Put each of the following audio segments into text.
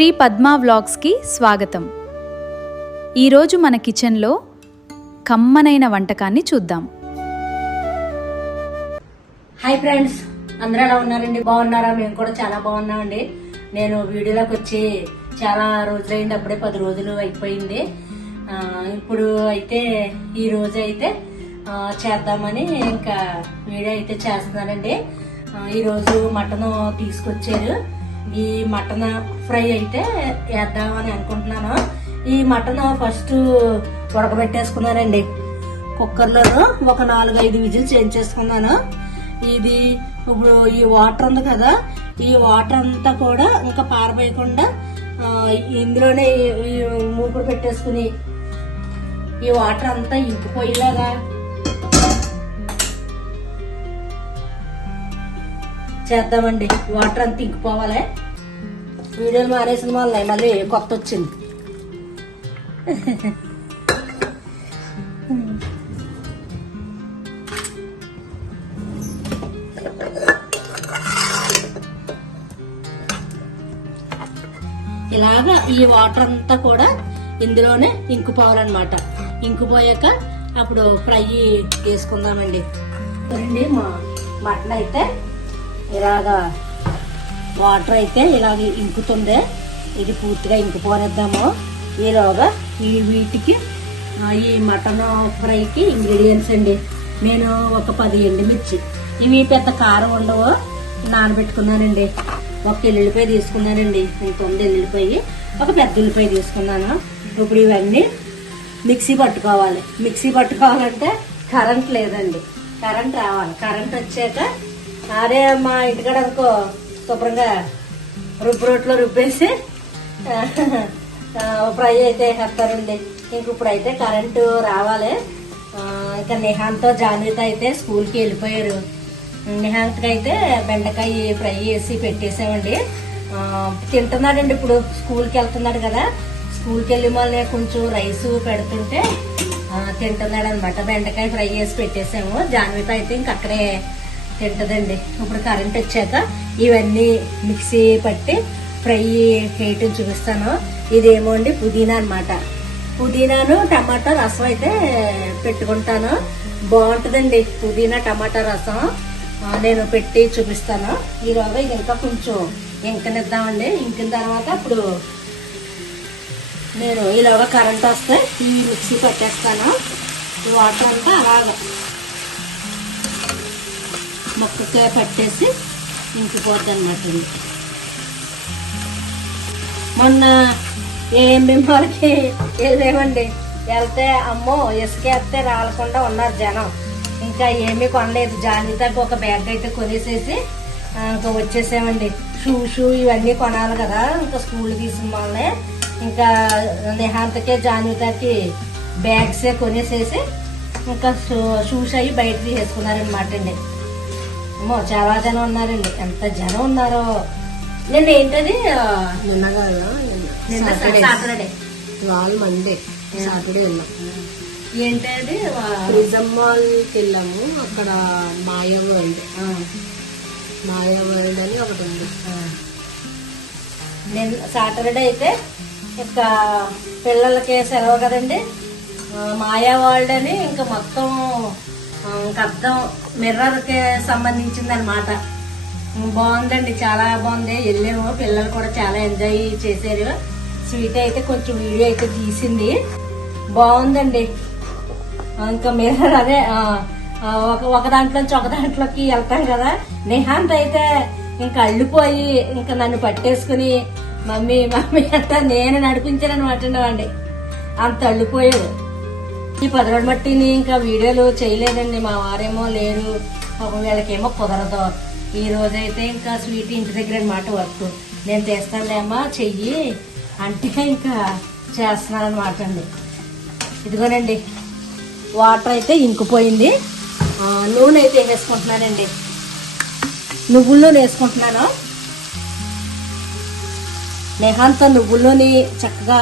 శ్రీ పద్మా వ్లాగ్స్కి స్వాగతం. ఈరోజు మన కిచెన్లో కమ్మనైన వంటకాన్ని చూద్దాం. హాయ్ ఫ్రెండ్స్, అందరూ ఎలా ఉన్నారండి? బాగున్నారా? మేము కూడా చాలా బాగున్నామండి. నేను వీడియోలోకి వచ్చి చాలా రోజులైంది, అప్పుడే 10 రోజులు అయిపోయింది. ఇప్పుడు అయితే ఈ రోజు అయితే చేద్దామని ఇంకా వీడియో అయితే చేస్తున్నానండి. ఈరోజు మటన్ తీసుకొచ్చారు. ఈ మటన్ ఫ్రై అయితే వేద్దామని అనుకుంటున్నాను. ఈ మటన్ ఫస్ట్ ఉడకబెట్టేసుకున్నానండి కుక్కర్లోను. ఒక 4-5 విజిల్స్ చేయించేసుకున్నాను. ఇది ఇప్పుడు ఈ వాటర్ ఉంది కదా, ఈ వాటర్ అంతా కూడా ఇంకా పారబోయకుండా ఇందులోనే ఈ మూకుడు పెట్టేసుకుని ఈ వాటర్ అంతా ఇంకిపోయేలాగా చేద్దామండి. వాటర్ అంతా ఇంకిపోవాలి. వీడియోలు మారేసిన వాళ్ళ మళ్ళీ కొత్త వచ్చింది. ఇలాగా ఈ వాటర్ అంతా కూడా ఇందులోనే ఇంకిపోవాలన్నమాట. ఇంకిపోయాక అప్పుడు ఫ్రై చేసుకుందామండి. మా మటన్ అయితే ఇలాగా వాటర్ అయితే ఇలాగ ఇంకుతుంది. ఇది పూర్తిగా ఇంకిపోనేద్దాము. ఈలోగా వీటికి ఈ మటన్ ఫ్రైకి ఇంగ్రీడియంట్స్ అండి. నేను ఒక 10 ఎండుమిర్చి, ఇవి పెద్ద కారం ఉండవు, నానబెట్టుకున్నానండి. ఒక ఎల్లుల్లిపాయ తీసుకున్నానండి. ఇంత ఉంది ఎల్లుల్లిపాయ. ఒక పెద్ద ఉల్లిపాయ తీసుకున్నాను. ఇప్పుడు ఇవన్నీ మిక్సీ పట్టుకోవాలి. మిక్సీ పట్టుకోవాలంటే కరెంట్ లేదండి, కరెంట్ రావాలి. కరెంట్ వచ్చాక అదే మా ఇంటికాడ అనుకో శుభ్రంగా రోట్లో రుబ్బేసి ఫ్రై అయితే వేస్తారండి. ఇంక ఇప్పుడైతే కరెంటు రావాలి. ఇంకా నిహాంత్తో జాన్విత అయితే స్కూల్కి వెళ్ళిపోయారు. నిహాంత్కి అయితే బెండకాయ ఫ్రై చేసి పెట్టేసామండి. తింటున్నాడండి. ఇప్పుడు స్కూల్కి వెళ్తున్నాడు కదా, స్కూల్కి వెళ్ళి మళ్ళీ కొంచెం రైస్ పెడుతుంటే తింటున్నాడు అనమాట. బెండకాయ ఫ్రై చేసి పెట్టేసాము. జాన్విత అయితే ఇంక అక్కడే తింటదండి. ఇప్పుడు కరెంట్ వచ్చాక ఇవన్నీ మిక్సీ పట్టి ఫ్రై చేయటం చూపిస్తాను. ఇదేమో అండి పుదీనా అనమాట. పుదీనాను టమాటా రసం అయితే పెట్టుకుంటాను. బాగుంటుందండి పుదీనా టమాటా రసం. నేను పెట్టి చూపిస్తాను. ఈరోజు ఇది ఇంకా కొంచెం ఇంకనిద్దామండి. ఇంకిన తర్వాత అప్పుడు నేను ఈలోగా కరెంట్ వస్తే ఈ మిక్సీ పట్టేస్తాను. ఈ వాటర్ అంతా అలాగా మొక్కకే పట్టేసి ఇంకిపోద్ది అనమాట. మొన్న వాళ్ళకి వెళ్ళేమండి. వెళ్తే అమ్మో ఇసుకేస్తే రాలకుండా ఉన్నారు జనం. ఇంకా ఏమీ కొనలేదు. జాన్వితకి ఒక బ్యాగ్ అయితే కొనేసేసి ఇంకా వచ్చేసామండి. షూ ఇవన్నీ కొనాలి కదా, ఇంకా స్కూల్ తీసిన వాళ్ళే. ఇంకా నిహాంతకే జాన్వితకి బ్యాగ్సే కొనేసేసి ఇంకా షూస్ అవి బయట తీసేసుకున్నారనమాట అండి. అమ్మో చాలా జనం ఉన్నారండి. ఎంత జనం ఉన్నారో. నిన్న ఏంటది సాటర్డే, ఇవాళ మండే, సాటర్డే వెళ్ళాం. ఏంటది ప్రిజం మాల్కి వెళ్ళాము. అక్కడ మాయా వరల్డ్ అని ఒకటి ఉంది. నేను సాటర్డే అయితే ఇంకా పిల్లలకి సెలవు కదండి. మాయా వరల్డ్ అని ఇంకా మొత్తం అర్థం మిర్రర్కి సంబంధించింది అనమాట. బాగుందండి, చాలా బాగుంది. వెళ్ళాము. పిల్లలు కూడా చాలా ఎంజాయ్ చేశారు. స్వీట్ అయితే కొంచెం వీడియో అయితే తీసింది. బాగుందండి. ఇంకా మిర్రర్ అదే ఒక దాంట్లోంచి ఒక దాంట్లోకి వెళ్తాం కదా. నిహాంత్ అయితే ఇంకా అల్లిపోయి ఇంకా నన్ను పట్టేసుకుని మమ్మీ మమ్మీ అంతా నేను నడిపించానమాట అండి. అంత అల్లిపోయాడు. ఈ 10 రోజుల మట్టిని ఇంకా వీడియోలు చేయలేదండి. మా వారేమో లేరు, పాపం వీళ్ళకేమో కుదరదు. ఈ రోజైతే ఇంకా స్వీట్ ఇంటి దగ్గర అనమాట వర్క్. నేను చేస్తానులేమ్మా చెయ్యి అంటే ఇంకా చేస్తున్నాను అనమాట అండి. ఇదిగోనండి వాటర్ అయితే ఇంకిపోయింది. నూనె అయితే వేసుకుంటున్నానండి. నువ్వుల నూనె వేసుకుంటున్నాను. నిహాంత్ నువ్వుల నూనె చక్కగా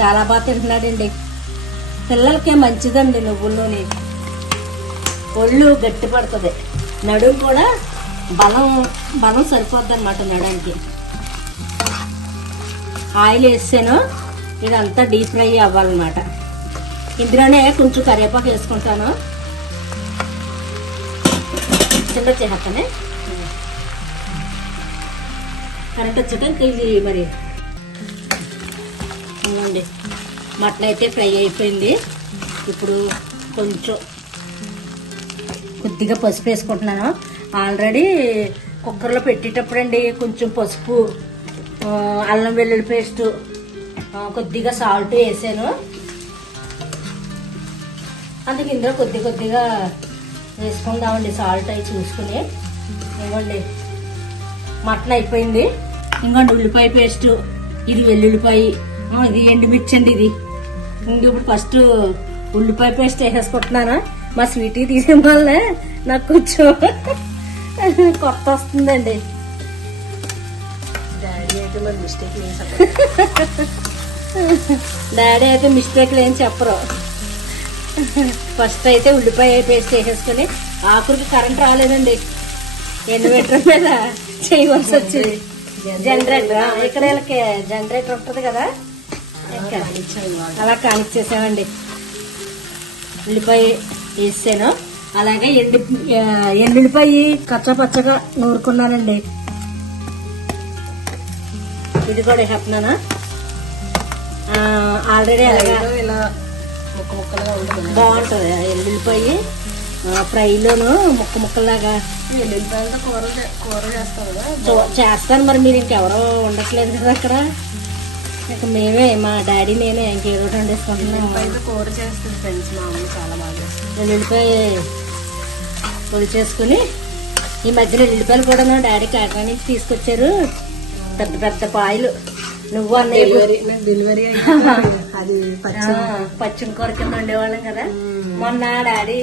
చాలా బాగా తింటున్నాడండి. పిల్లలకే మంచిదండి నువ్వుల నూనె. ఒళ్ళు గట్టి పడుతుంది, నడుము కూడా బలం సరిపోద్ది అనమాట నడానికి. ఆయిల్ వేసాను. ఇదంతా డీప్ ఫ్రై అవ్వాలన్నమాట. ఇందులోనే కొంచెం కరివేపాకు వేసుకుంటాను. చిన్న చేస్తానే కరెంట్ వచ్చాక ఇంకా ఇది మరి ఇవ్వండి. మటన్ అయితే ఫ్రై అయిపోయింది. ఇప్పుడు కొంచెం కొద్దిగా పసుపు వేసుకుంటున్నాను. ఆల్రెడీ కుక్కర్లో పెట్టేటప్పుడు అండి కొంచెం పసుపు, అల్లం వెల్లుల్లి పేస్టు, కొద్దిగా సాల్ట్ వేసాను. అందుకే ఇందులో కొద్దిగా వేసుకుందామండి సాల్ట్ అవి చూసుకుని. ఇవ్వండి మటన్ అయిపోయింది. ఇంకోండి ఉల్లిపాయ పేస్టు, ఇది వెల్లుల్లిపాయ, ఇది ఎండుమిర్చి అండి. ఇది ఇప్పుడు ఫస్ట్ ఉల్లిపాయ పేస్ట్ వేసేసుకుంటున్నాను. మా స్వీటీ తీసే వల్ల నాకు కొంచెం కొత్త వస్తుందండి. డాడీ అయితే మరి మిస్టేక్ డాడీ అయితే మిస్టేక్లు ఏం చెప్పరు. ఫస్ట్ అయితే ఉల్లిపాయ పేస్ట్ వేసేసుకుని, ఆఖరికి కరెంట్ రాలేదండి. ఇన్వర్టర్ మీద చేయవలసి వచ్చింది. జనరేటర్ ఇక్కడ వీళ్ళకి జనరేటర్ ఉంటుంది కదా, అలా కానిచ్చేసామండి. ఉల్లిపాయ వేసాను. అలాగే ఎండుల్లిపాయ కచ్చపచ్చగా నూరుకున్నానండి. ఇది కూడా వేస్తున్నాను. ఆల్రెడీ అలాగా ఇలా ముక్కలుగా ఉంటుంది. బాగుంటుంది ఎల్లుల్లిపాయ ఫ్రైలోను ముక్కలాగా. ఎల్లుల్లిపాయలతో కూర చేస్తాం కదా, చేస్తాను. మరి మీరు ఇంకెవరో ఉండట్లేదు కదా అక్కడ. ఇక మేమే, మా డాడీ నేనే ఇంకేదో వండేసుకుంటున్నాం. ఎల్లుల్లిపాయలతో కూర చేస్తుంది ఫ్రెండ్స్. మా అమ్మ చాలా బాగా చేస్తుంది. ఎల్లుల్లిపాయ పొడి చేసుకుని, ఈ మధ్యన ఎల్లుల్లిపాయలు కూడా డాడీ కాకినాడ నుంచి తీసుకొచ్చారు. పెద్ద పెద్ద పాయలు. నువ్వు అన్నయ్య డెలివరీ అది పచ్చిమ కూర కింద ఉండేవాళ్ళం కదా. మొన్న డాడీ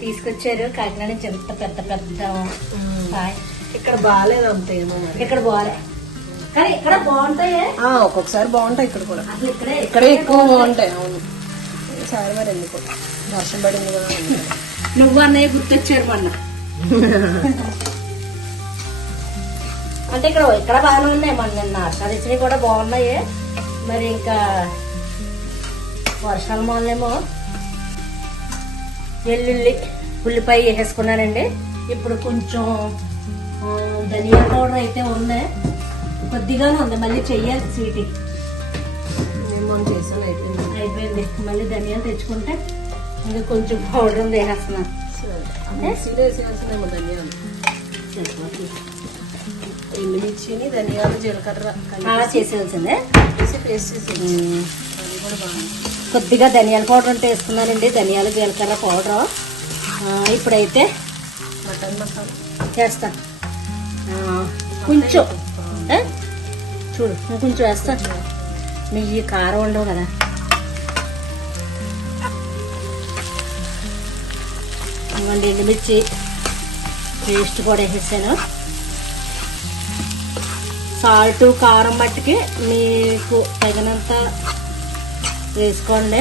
తీసుకొచ్చారు కాకినాడ నుంచి. ఎంత పెద్ద పెద్ద పాయ. ఇక్కడ బాగాలేదు అంత ఏమో మరి. ఇక్కడ బాలే, కానీ ఇక్కడ బాగుంటాయి. ఒక్కొక్కసారి బాగుంటాయి ఇక్కడ కూడా. అసలు ఇక్కడే ఎక్కువ బాగుంటాయి. అవును, ఈసారి మరి ఎందుకు వర్షం పడింది కదా. నువ్వు అన్నయ్య గుర్తొచ్చారు మొన్న. అంటే ఇక్కడ బాగానే ఉన్నాయి. మన నిన్న వర్షాలు కూడా బాగున్నాయి. మరి ఇంకా వర్షాల మొన్నేమో ఉల్లిపాయ వేసేసుకున్నానండి. ఇప్పుడు కొంచెం ధనియా పౌడర్ అయితే ఉంది, కొద్దిగానే ఉంది. మళ్ళీ చెయ్యాలి స్వీటీ. మనం చేసాను అయిపోయింది. మళ్ళీ ధనియాలు తెచ్చుకుంటే ఇంకా కొంచెం పౌడర్ ఉంది వేసేస్తున్నాను. వేసేయాల్సిందేమో ధనియాలు, ఎండుమిర్చిని, ధనియాలు, జీలకర్ర అలా చేసేయాల్సిందే. పేస్ట్ చేసేది. అది కూడా బాగుంది. కొద్దిగా ధనియాల పౌడర్ అంటే వేసుకున్నానండి. ధనియాలు, జీలకర్ర పౌడర్. ఇప్పుడైతే మటన్ మసాలా చేస్తాను. కొంచెం చూడు, కొంచెం వేస్తాను. మీ కారం ఉండవు కదా. ఇవ్వండి ఎండుమిర్చి పేస్ట్ కూడా వేసేసాను. సాల్ట్, కారం మట్టికి మీకు తగినంత వేసుకోండి.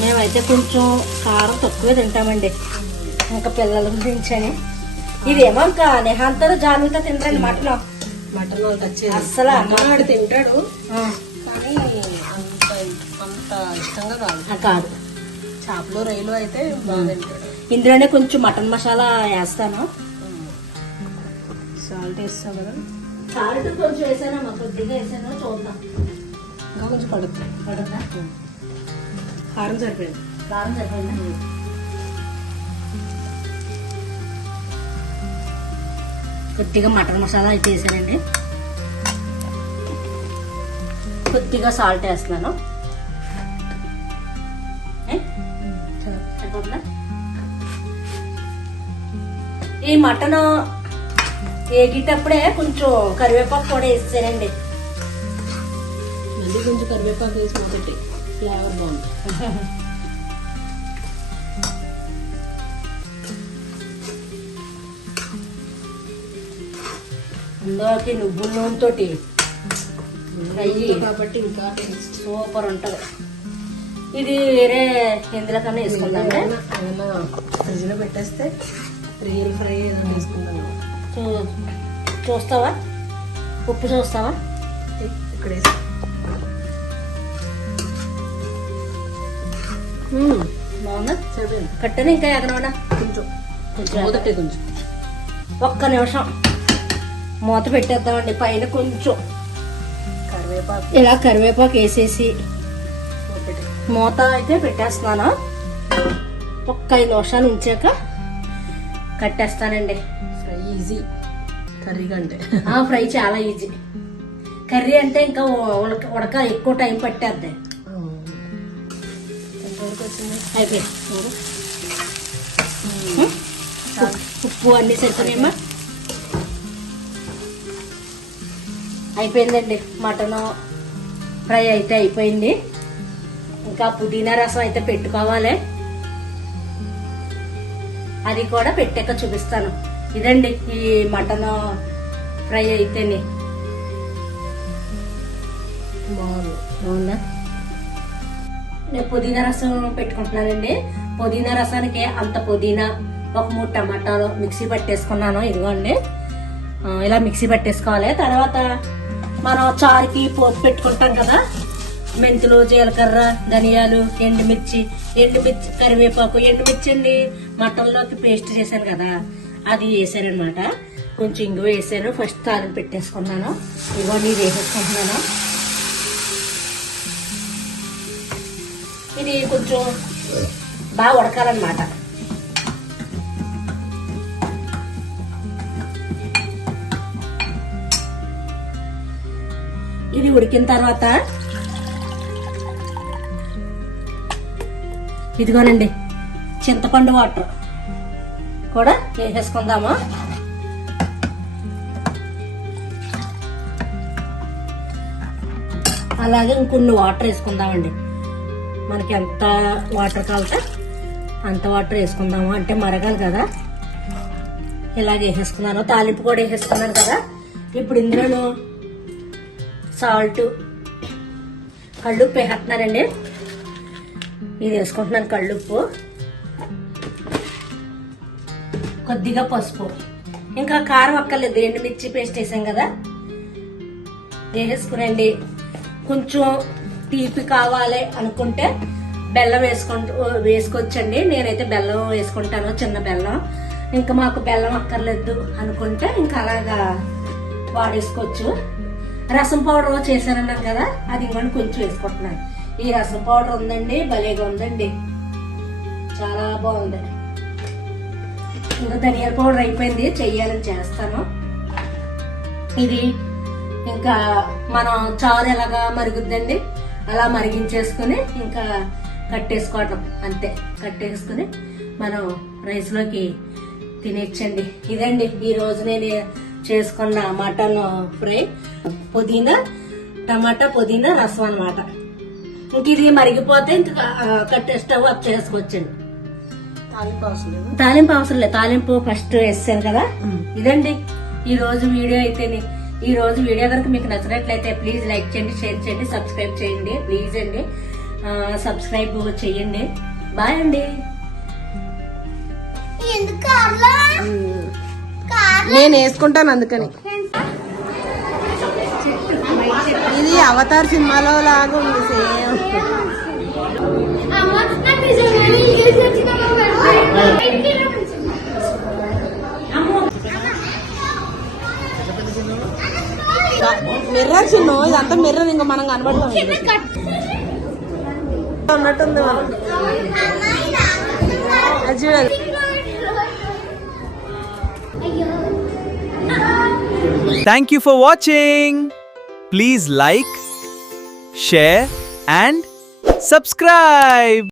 మేమైతే కొంచెం కారం తక్కువే తింటామండి, ఇంకా పిల్లల గురించి అని. ఇదేమో ఇంకా నెహాంతలో జానులతో తింటారండి మటన్. మటన్ అస్సలు ఆడు తింటాడు, కానీ అంత ఇష్టంగా కాదు. చేపలు, రొయ్యలు అయితే బాగా తింటాడు. ఇందులోనే కొంచెం మటన్ మసాలా వేస్తాను. సాల్ట్ వేస్తాం కదా. సాల్ట్ కొంచెం వేసానమ్మా, కొద్దిగా వేసాను. చూద్దాం, ఇంకా కొంచెం పడుతుంది. పడుతుందా? కారం సరిపోయింది. కారం సరిపోయిందా? కొద్దిగా మటన్ మసాలా అయితే వేసానండి. కొద్దిగా సాల్ట్ వేస్తున్నాను. సరిపోతుందా? ఈ మటన్ వేగేటప్పుడే కొంచెం కరివేపాకు కూడా వేసానండి. మళ్ళీ కొంచెం కరివేపాకు వేసి మొదటి ఫ్లేవర్ బాగుంటుంది. అందులోకి నువ్వుల నూనెతో కాబట్టి ఇంకా టేస్ట్ సూపర్ ఉంటుంది. ఇది వేరే ఎందులో కన్నా వేసుకుందాం. ఏమైనా ఫ్రిడ్జ్ లో పెట్టేస్తే రియల్ ఫ్రై ఏదో వేసుకుందాం. చూస్తావా? ఉప్పు చూస్తావా? ఇక్కడ ఇక్కడ వేసి బాగుందా? సరిపోయింది. కట్టని ఇంకా ఎగనవనా? కొంచెం కొంచెం మొదటే కొంచెం ఒక్క నిమిషం మూత పెట్టేద్దామండి. పైన కొంచెం కరివేపాకు ఇలా కరివేపాకు వేసేసి ఒకటి మూత అయితే పెట్టేస్తున్నాను. ఒక్క 5 నిమిషాలు ఉంచాక కట్టేస్తానండి. ఫ్రై ఈజీ కర్రీ కంటే. ఫ్రై చాలా ఈజీ. కర్రీ అంటే ఇంకా ఉడక ఎక్కువ టైం పట్టేద్ది. ఎంతవరకు వచ్చింది? అయిపోయింది. ఉప్పు అన్నీ సరిపోయామా? అయిపోయిందండి. మటన్ ఫ్రై అయితే అయిపోయింది. ఇంకా పుదీనా రసం అయితే పెట్టుకోవాలి. అది కూడా పెట్టాక చూపిస్తాను. ఇదండి ఈ మటన్ ఫ్రై అయితేనే బాగుంది. అవునా? నేను పుదీనా రసం పెట్టుకుంటున్నానండి. పుదీనా రసానికి అంత పుదీనా, ఒక 3 టమాటాలు మిక్సీ పట్టేసుకున్నాను. ఇదిగోండి ఇలా మిక్సీ పట్టేసుకోవాలి. తర్వాత మనం చారుకి పోపు పెట్టుకుంటాం కదా, మెంతులు, జీలకర్ర, ధనియాలు, ఎండుమిర్చి, కరివేపాకు, ఎండుమిర్చి అండి మటన్లోకి పేస్ట్ చేశాను కదా, అది వేసానమాట. కొంచెం ఇంగువ వేసాను. ఫస్ట్ తాలింపు పెట్టేసుకున్నాను. ఇదిగోండి ఇది వేసేసుకుంటున్నాను. ఇది కొంచెం బాగా ఉడకాలన్నమాట. ఇది ఉడికిన తర్వాత ఇదిగోనండి చింతపండు వాటర్ కూడా వేసేసుకుందాము. అలాగే ఇంకొన్ని వాటర్ వేసుకుందామండి. మనకి ఎంత వాటర్ కావాలంటే అంత వాటర్ వేసుకుందాము. అంటే మరగాలి కదా. ఇలాగే వేసేసుకున్నాను. తాలింపు కూడా వేసేసుకున్నాను కదా. ఇప్పుడు ఇందులో సాల్ట్, కళ్ళుప్పు వేస్తున్నానండి. ఇది వేసుకుంటున్నాను కళ్ళుప్పు, కొద్దిగా పసుపు, ఇంకా కారం అక్కర్లేదు. ఎండుమిర్చి పేస్ట్ వేసాం కదా, వేసేసుకునండి. కొంచెం తీపి కావాలి అనుకుంటే బెల్లం వేసుకోవచ్చండి. నేనైతే బెల్లం వేసుకుంటాను, చిన్న బెల్లం. ఇంకా మాకు బెల్లం అక్కర్లేదు అనుకుంటే ఇంకా అలాగా వాడేసుకోవచ్చు. రసం పౌడర్ చేశానన్నాను కదా, అది ఇంకొని కొంచెం వేసుకుంటున్నాను. ఈ రసం పౌడర్ ఉందండి, భలేగా ఉందండి, చాలా బాగుంది. ఇంకా ధనియాల పౌడర్ అయిపోయింది, చెయ్యాలని చేస్తాను. ఇది ఇంకా మనం చారు ఎలాగా మరుగుద్దండి అలా మరిగించేసుకుని ఇంకా కట్టేసుకోవటం అంతే. కట్టేసుకుని మనం రైస్లోకి తినేచ్చండి. ఇదండి ఈ రోజు నేను చేసుకున్న మటన్ ఫ్రై, పుదీనా టమాటా పుదీనా రసం అన్నమాట. ఇంక ఇది మరిగిపోతే ఇంకా స్టవ్ ఆఫ్ చేసుకోవచ్చండి. తాలింపు అవసరం లేదు. తాలింపు ఫస్ట్ వేసాను కదా. ఇదండి ఈ రోజు వీడియో అయితేనే. ఈ రోజు వీడియో కనుక మీకు నచ్చినట్లయితే ప్లీజ్ లైక్ చేయండి, షేర్ చేయండి, సబ్స్క్రైబ్ చేయండి. ప్లీజ్ అండి సబ్స్క్రైబ్ చేయండి. బాయ్ అండి. నేను వేసుకుంటాను అందుకని. ఇది అవతార్ సినిమాలో లాగా ఉంది సేమ్. మిర్రర్ చిన్న ఇదంతా మిర్రర్, ఇంకా మనం కనబడతాం ఉన్నట్టుంది. అది చూడాలి. Thank you for watching. Please like, share and subscribe.